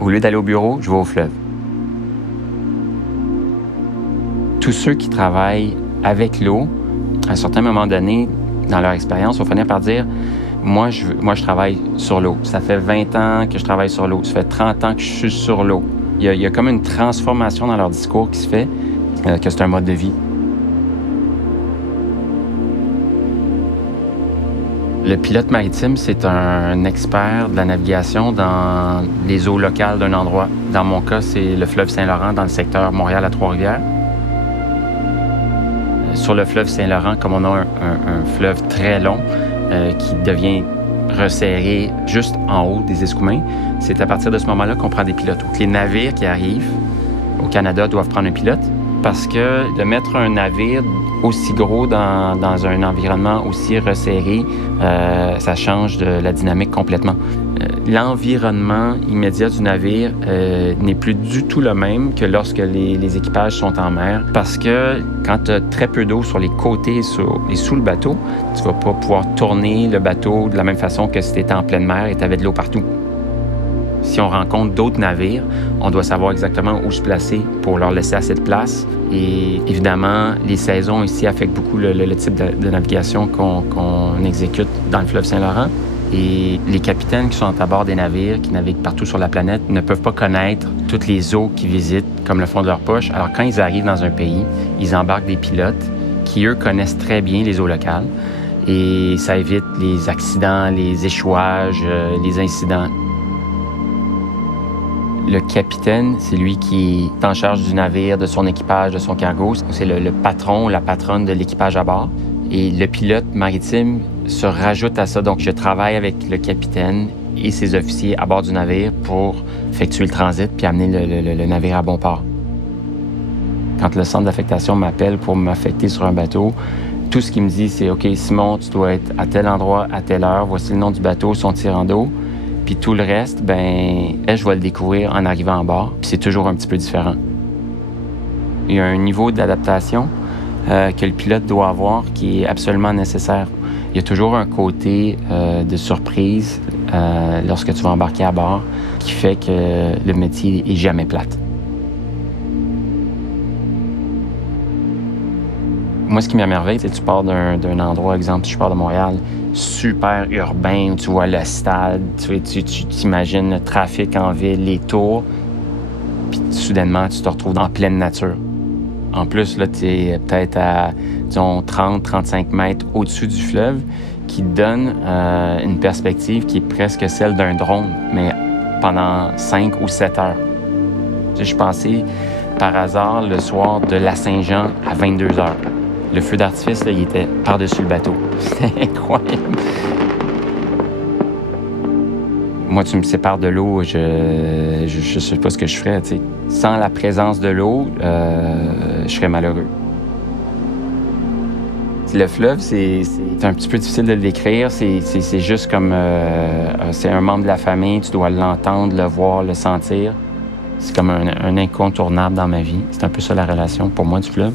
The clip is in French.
Au lieu d'aller au bureau, je vais au fleuve. Tous ceux qui travaillent avec l'eau, à un certain moment donné, dans leur expérience, vont finir par dire « Moi, je travaille sur l'eau. Ça fait 20 ans que je travaille sur l'eau. Ça fait 30 ans que je suis sur l'eau. » Il y a comme une transformation dans leur discours qui se fait, que c'est un mode de vie. Le pilote maritime, c'est un expert de la navigation dans les eaux locales d'un endroit. Dans mon cas, c'est le fleuve Saint-Laurent dans le secteur Montréal à Trois-Rivières. Sur le fleuve Saint-Laurent, comme on a un fleuve très long qui devient resserré juste en haut des Escoumins, c'est à partir de ce moment-là qu'on prend des pilotes. Donc, les navires qui arrivent au Canada doivent prendre un pilote parce que de mettre un navire aussi gros dans un environnement aussi resserré, ça change de la dynamique complètement. L'environnement immédiat du navire n'est plus du tout le même que lorsque les équipages sont en mer parce que quand tu as très peu d'eau sur les côtés et sous le bateau, tu vas pas pouvoir tourner le bateau de la même façon que si tu étais en pleine mer et tu avais de l'eau partout. Si on rencontre d'autres navires, on doit savoir exactement où se placer pour leur laisser assez de place. Et évidemment, les saisons ici affectent beaucoup le type de navigation qu'on exécute dans le fleuve Saint-Laurent. Et les capitaines qui sont à bord des navires, qui naviguent partout sur la planète, ne peuvent pas connaître toutes les eaux qu'ils visitent comme le fond de leur poche. Alors quand ils arrivent dans un pays, ils embarquent des pilotes qui, eux, connaissent très bien les eaux locales. Et ça évite les accidents, les échouages, les incidents. Le capitaine, c'est lui qui est en charge du navire, de son équipage, de son cargo. C'est le patron ou la patronne de l'équipage à bord. Et le pilote maritime se rajoute à ça. Donc, je travaille avec le capitaine et ses officiers à bord du navire pour effectuer le transit puis amener le navire à bon port. Quand le centre d'affectation m'appelle pour m'affecter sur un bateau, tout ce qu'il me dit, c'est « OK, Simon, tu dois être à tel endroit, à telle heure. Voici le nom du bateau, son tirant d'eau. » Puis tout le reste, je vais le découvrir en arrivant à bord. Puis c'est toujours un petit peu différent. Il y a un niveau d'adaptation que le pilote doit avoir qui est absolument nécessaire. Il y a toujours un côté de surprise lorsque tu vas embarquer à bord qui fait que le métier est jamais plate. Moi, ce qui m'émerveille, c'est que tu pars d'un endroit, exemple, si je pars de Montréal, super urbain, où tu vois le stade, tu t'imagines le trafic en ville, les tours, puis soudainement, tu te retrouves en pleine nature. En plus, là, tu es peut-être à, disons, 30-35 mètres au-dessus du fleuve, qui te donne une perspective qui est presque celle d'un drone, mais pendant 5 ou 7 heures. Je suis passé par hasard le soir de la Saint-Jean à 22 heures. Le feu d'artifice, là, il était par-dessus le bateau. C'était incroyable. Moi, tu me sépares de l'eau, je sais pas ce que je ferais, tu sais. Sans la présence de l'eau, je serais malheureux. Le fleuve, c'est un petit peu difficile de le décrire. C'est juste comme... c'est un membre de la famille, tu dois l'entendre, le voir, le sentir. C'est comme un incontournable dans ma vie. C'est un peu ça la relation pour moi du fleuve.